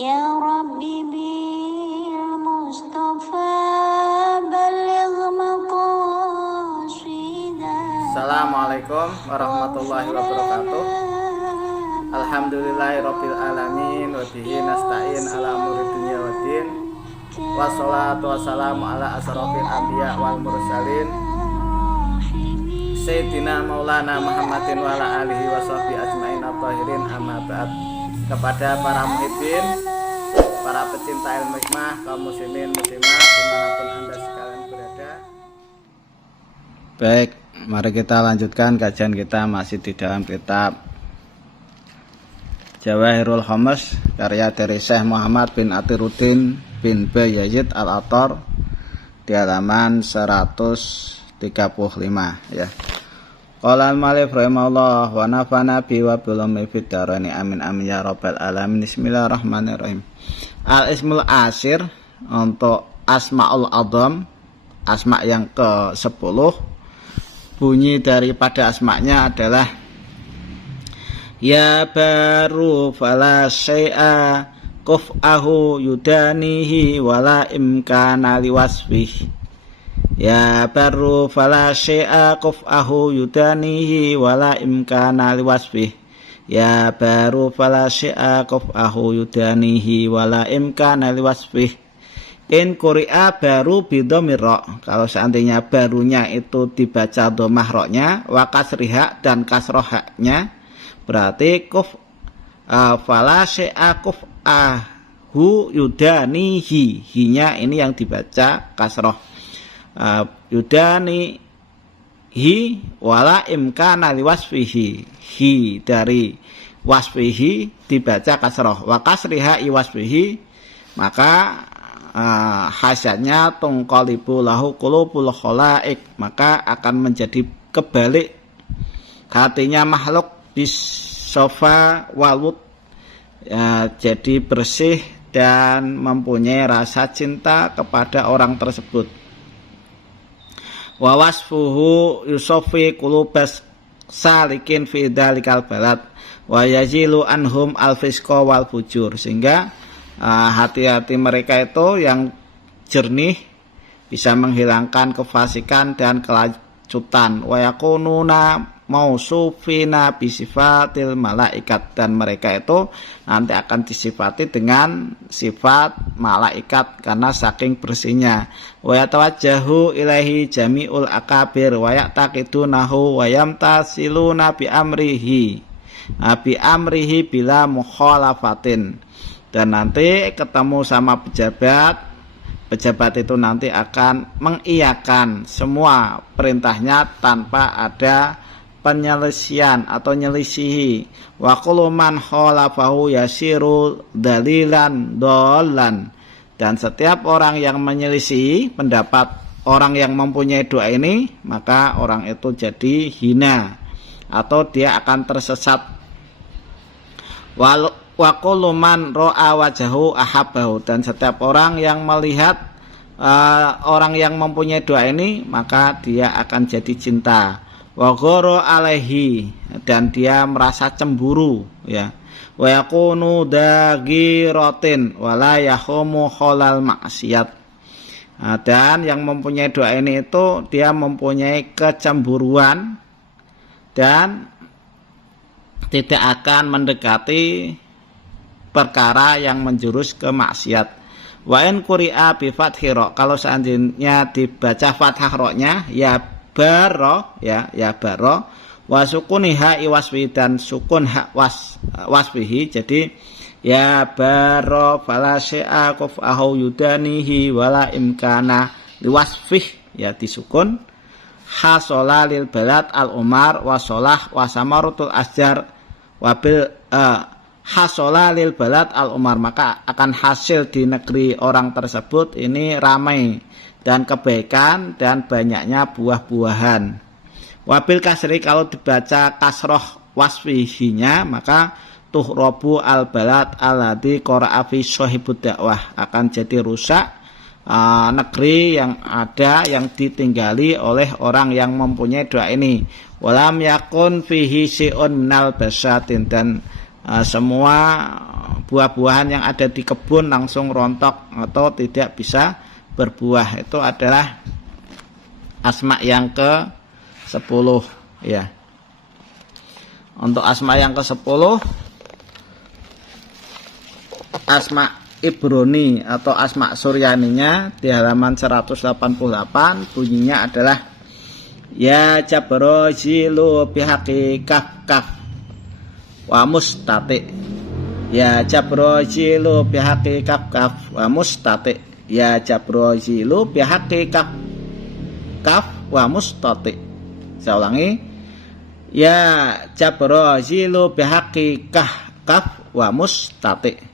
Ya Rabbi bil Mustafa baligh maqasidah. Assalamualaikum warahmatullahi wabarakatuh. Alhamdulillahirabbil alamin wa bihi nasta'in ala umuri dunya waddin. Wassalatu wassalamu ala asrofil anbiya wal mursalin Sayyidina Maulana Muhammadin wa ala alihi wa sahbihi ajmain at-tahirin, amma ba'd. Kepada para muhibbin, para pecinta ilmu hikmah, kaum muslimin muslimat dimanapun anda sekalian berada. Baik, mari kita lanjutkan kajian kita masih di dalam kitab Jawahirul Khamas karya dari Syekh Muhammad bin Atiruddin bin B. Yazid Al-Attar di halaman 135 ya. Qala al-Malik rahimahullah wa nafa'ana bi wa bil fid darani amin amin ya rabbal alamin. Bismillahirrahmanirrahim. Al-ismul asyir untuk asmaul adzam, asma yang ke-10, bunyi daripada asma'nya adalah ya baru fala syai'a quf'ahu yudanihi wala imkana liwasfih. Ya baru fala syai'a quf'ahu yudanihi wala imkana liwasfih. Ya baru fala syai'a quf'ahu yudanihi wala imkana liwasfih. In quri'a baru bidhamir ra. Kalau seandainya barunya itu dibaca dhammah ra-nya wa kasriha dan kasroh ha-nya, berarti fala syai'a quf'ahu yudanihi, hinya ini yang dibaca kasroh. Yudani hi wala imkana liwasfihi, hi dari wasfihi dibaca kasroh, wa kasriha i wasfihi, maka hasilnya tungqalibu lahu qulubul khalaik, maka akan menjadi kebalik hatinya makhluk bisofa walud, jadi bersih dan mempunyai rasa cinta kepada orang tersebut. Wa wasfuhu yusofi qulubas salikin fi dalikal balad wa yazilu anhum al-fisqa wal fujur, sehingga hati-hati mereka itu yang jernih bisa menghilangkan kefasikan dan kelacutan. Wa yakununa mausufina bisifatil malaikat, dan mereka itu nanti akan disifati dengan sifat malaikat karena saking bersihnya. Wa yatawajjahu ilaihi jami'ul akabir wa ya'taqidunahu wa yamtasiluna bi amrihi bila mukhalafatin, dan nanti ketemu sama pejabat itu nanti akan mengiyakan semua perintahnya tanpa ada penyelisihan atau nyelisihi. Wa kullu man khalafahu yasiru dalilan dolan, dan setiap orang yang menyelisihi pendapat orang yang mempunyai doa ini, maka orang itu jadi hina atau dia akan tersesat. Wa kullu man ra'a wajahu ahabbahu, dan setiap orang yang melihat orang yang mempunyai doa ini, maka dia akan jadi cinta. Wa ghara alaihi, dan dia merasa cemburu ya. Wa yakunu dagiratin wala yahumu khalal maksiat. Dan yang mempunyai doa ini itu dia mempunyai kecemburuan dan tidak akan mendekati perkara yang menjurus ke maksiat. Wa in quri'a bi fathi ra, kalau seandainya dibaca fathah ra-nya ya baro ya baro, wa sukuniha iwasfi, dan sukun hak wasfihi, jadi ya baro fala syai'a quf'ahu yudanihi wala imkana liwasfih, ya disukun. Hasola lil balad al umar wa solah wa samarutul asjar wa bil hasola lil balad al umar, maka akan hasil di negeri orang tersebut ini ramai dan kebaikan dan banyaknya buah-buahan. Wabil kasri, kalau dibaca kasroh wasfihinya, maka tuhrobu al balad alladzi qara'a fi sahibud dakwah, akan jadi rusak negeri yang ada yang ditinggali oleh orang yang mempunyai doa ini. Walam yakun fihi syai'un minal basatin, dan semua buah-buahan yang ada di kebun langsung rontok atau tidak bisa berbuah. Itu adalah asma yang ke-10 ya. Untuk asma yang ke-10, asma Ibrani atau asma Suryaninya di halaman 188 bunyinya adalah ya Jabrajilu bihaqi kaf kaf wa mustati. Ya Jabrajilu bihaqi kaf kaf wa mustati. Ya Jabrajilu bihaqi kaf kaf wa mustati. Saya ulangi. Ya Jabrajilu bihaqi kaf kaf wa mustati.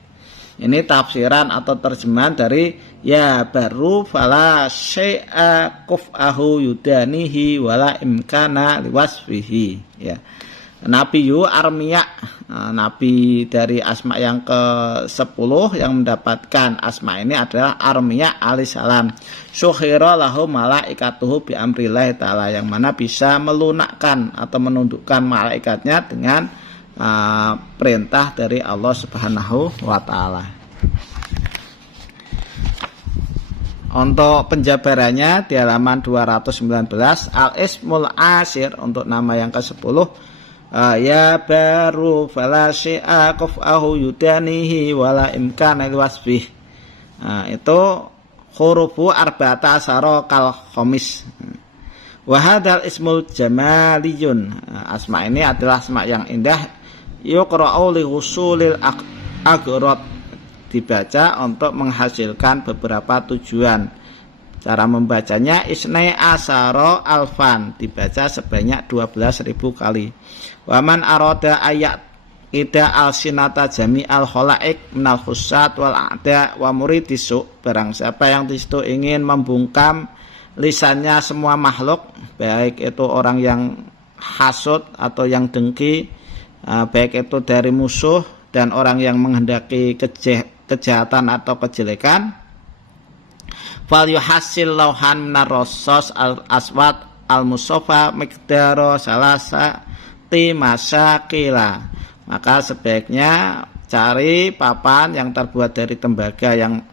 Ini tafsiran atau terjemahan dari ya baru fala syai'a kuf'ahu yudanihi wala imkana liwasfihi ya. Nabi Armiya, nabi dari asma yang ke-10 yang mendapatkan asma ini adalah Armiya alaihissalam. Syukhira lahu malaikatuhu bi amrillah ta'ala, yang mana bisa melunakkan atau menundukkan malaikatnya dengan perintah dari Allah Subhanahu wa taala. Untuk penjabarannya di halaman 219, al-ismul asir untuk nama yang ke-10 ya baru fala syai'a qaf'ahu yudanihi wala imkana liwasfih. Itu hurufu arba'ata asyara kal khamis. Wa hadzal ismul jamaliyun. Asma ini adalah asma yang indah. Yuqra'u li husulil agrad, dibaca untuk menghasilkan beberapa tujuan. Cara membacanya isnai asaro alfan, dibaca sebanyak 12.000 kali. Waman aroda ayat ida alsinata jami al khalaik minal khussat wal a'da wa muridisu, barang siapa yang di situ ingin membungkam lisannya semua makhluk, baik itu orang yang hasud atau yang dengki, baik itu dari musuh dan orang yang menghendaki kejahatan atau kejelekan, fal yuhasil lauhan minar rosos al aswad al musofa miqdaro salasa timasakila, maka sebaiknya cari papan yang terbuat dari tembaga yang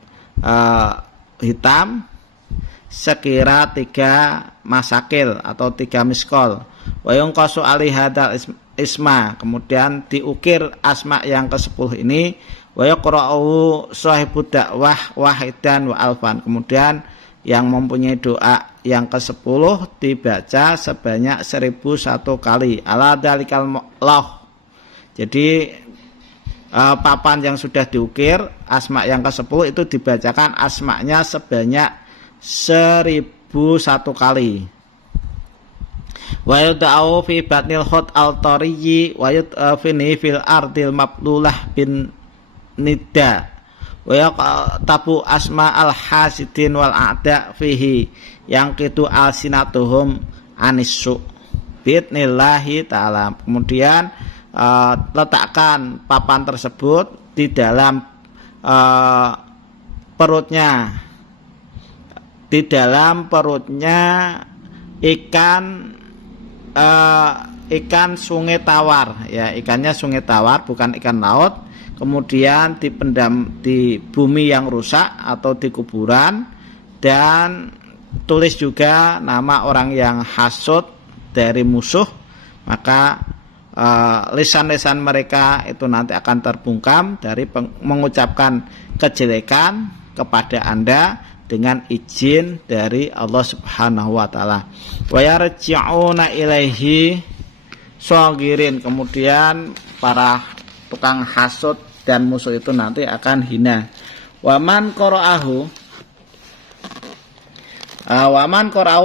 hitam sekira 3 masakil atau 3 miskol. Wa yunqasu ali hadal isma, kemudian diukir asma yang ke-10 ini. Wa yaqra'u sahibud dakwah wahidan wa alfan, kemudian yang mempunyai doa yang ke-10 dibaca sebanyak 1001 kali ala dalikal lauh. Jadi papan yang sudah diukir asma yang ke-10 itu dibacakan asmanya sebanyak 1001 kali. Wa yud'au fi batnil khut al-tariyyi wa yud'afini fil ardil mablulah bin nida wa yaqtabu asma al-hasidin wal a'da fihi yang kitu al-sinatuhum anissu bi'idnillahi ta'ala. Kemudian letakkan papan tersebut di dalam perutnya, di dalam perutnya ikan sungai tawar ya, ikannya sungai tawar bukan ikan laut. Kemudian dipendam di bumi yang rusak atau di kuburan, dan tulis juga nama orang yang hasud dari musuh, maka lisan-lisan mereka itu nanti akan terbungkam dari mengucapkan kejelekan kepada Anda dengan izin dari Allah Subhanahu wa taala. Wa yarji'una ilaihi shagirin, kemudian para tukang hasud dan musuh itu nanti akan hina. Waman qara'ahu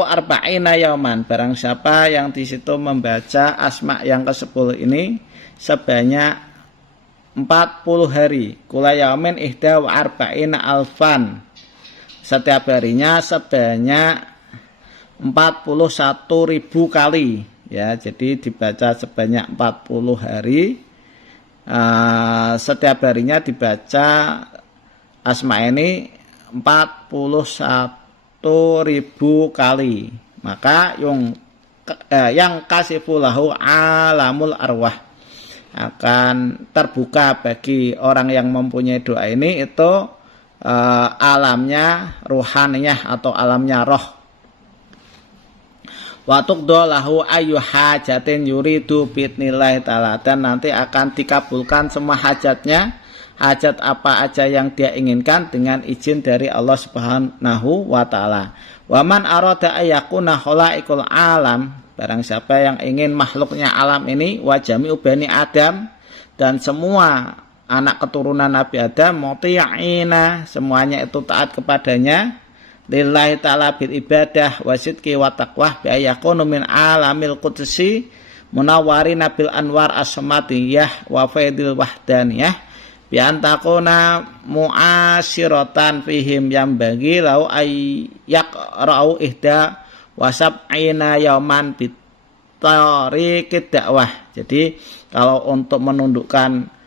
arba'ina yauman, barang siapa yang di situ membaca asma yang ke-10 ini sebanyak 40 hari, kula yaumin ihda wa arba'ina alfan, setiap harinya sebanyak 41.000 kali ya. Jadi dibaca sebanyak 40 hari, setiap harinya dibaca asma ini 41.000 kali, maka yang kasifulahu alamul arwah, akan terbuka bagi orang yang mempunyai doa ini itu alamnya ruhaniyah atau alamnya roh. Wa tuqda lahu ayyu hajatin yuridu bi'idznillah ta'ala, dan nanti akan dikabulkan semua hajatnya, hajat apa aja yang dia inginkan dengan izin dari Allah Subhanahu wa taala. Wa man arada ayyakuna khalaiqul alam, barang siapa yang ingin makhluknya alam ini, wa jami'u bani Adam, dan semua anak keturunan Nabi Adam, muti'ina, semuanya itu taat kepadanya, lillahi ta'ala bil ibadah wa sidqi wa taqwah bi ayakunu min alamil qudsi munawwarina bil anwar asmatiyah wa faidil wahdaniyah bi antakuna mu'asyiratan fihim yang bagi lau ayyaqra'u ihda wa sab'ina yauman bitariqid dakwah. Jadi kalau untuk menundukkan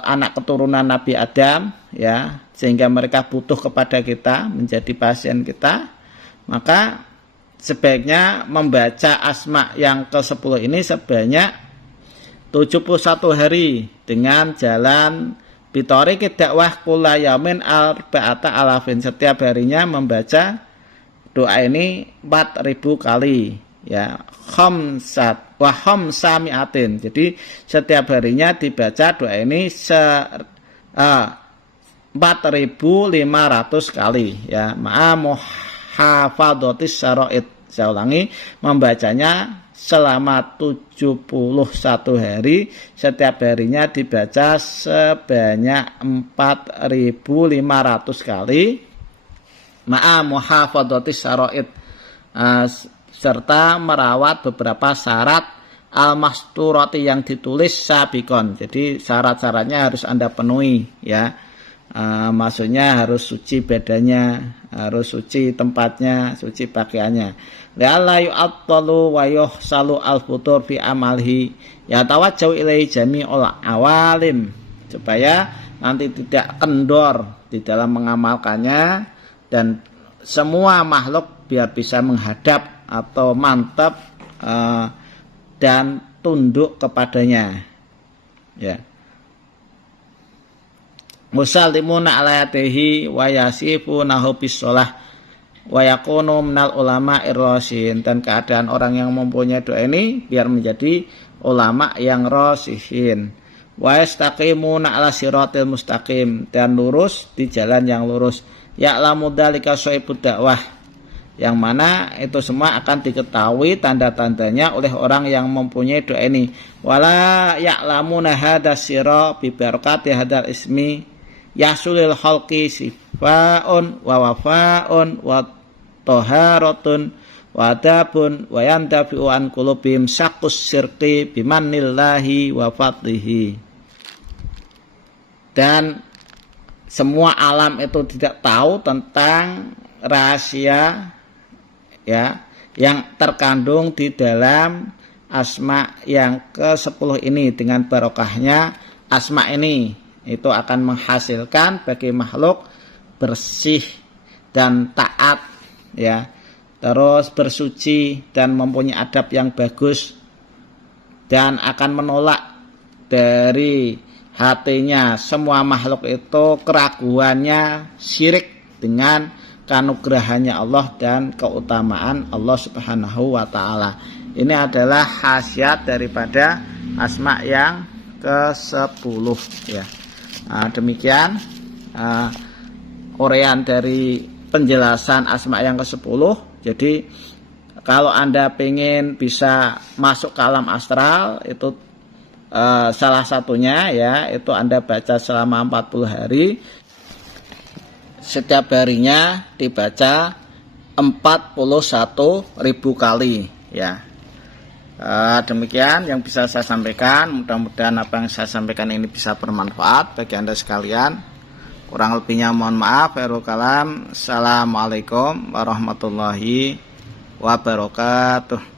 anak keturunan Nabi Adam, ya, sehingga mereka butuh kepada kita, menjadi pasien kita, maka sebaiknya membaca asma yang ke-10 ini sebanyak 71 hari dengan jalan bitariqid dakwah kulla yaumin arba'ata alafin. Setiap harinya membaca doa ini 4.000 kali, ya, khamsat wa khamsamiatin. Jadi setiap harinya dibaca doa ini 4.500 kali, ya, ma'a muhafadhatis syara'id. Saya ulangi, membacanya selama 71 hari, setiap harinya dibaca sebanyak 4.500 kali, ma'a muhafadhatis syara'id, serta merawat beberapa syarat al-masturati yang ditulis sabikon. Jadi syarat-syaratnya harus Anda penuhi, ya. Maksudnya harus suci badannya, harus suci tempatnya, suci pakaiannya. La yu'attalu wa yuhsalu al-futur fi amalhi yatawajjau ilaihi jami'ul awalim, supaya nanti tidak kendor di dalam mengamalkannya dan semua makhluk biar bisa menghadap atau mantap dan tunduk kepadanya, ya. Musallimuna ala yatihi wa yasifunahu bisolah wa yakunu minal ulama irrasin, dan keadaan orang yang mempunyai doa ini biar menjadi ulama yang rasihin. Wa yastaqimuna ala siratil mustaqim, dan lurus di jalan yang lurus. Ya'lamu dzalika shahibud dakwah, yang mana itu semua akan diketahui tanda-tandanya oleh orang yang mempunyai doa ini. Wala ya'lamuna hadas sira bi barakati hadal ismi yasulil khalqi sifaun wa wafaun wa taharatun wa adabun wa yantafi'u an qulubihim syaqus syirqi bimannillahi wa fadlihi. Dan semua alam itu tidak tahu tentang rahasia, ya, yang terkandung di dalam asma yang ke-10 ini. Dengan barokahnya asma ini, itu akan menghasilkan bagi makhluk bersih dan taat, ya, terus bersuci dan mempunyai adab yang bagus, dan akan menolak dari hatinya semua makhluk itu keraguannya syirik dengan kanugrahannya Allah dan keutamaan Allah Subhanahu wa taala. Ini adalah khasiat daripada asma yang ke-10, ya. Demikian uraian dari penjelasan asma yang ke-10. Jadi kalau Anda pengen bisa masuk ke alam astral, itu salah satunya, ya, itu Anda baca selama 40 hari. Setiap harinya dibaca 41.000 kali, ya. Demikian yang bisa saya sampaikan. Mudah-mudahan apa yang saya sampaikan ini bisa bermanfaat bagi Anda sekalian. Kurang lebihnya mohon maaf. Khairul kalam. Assalamualaikum warahmatullahi wabarakatuh.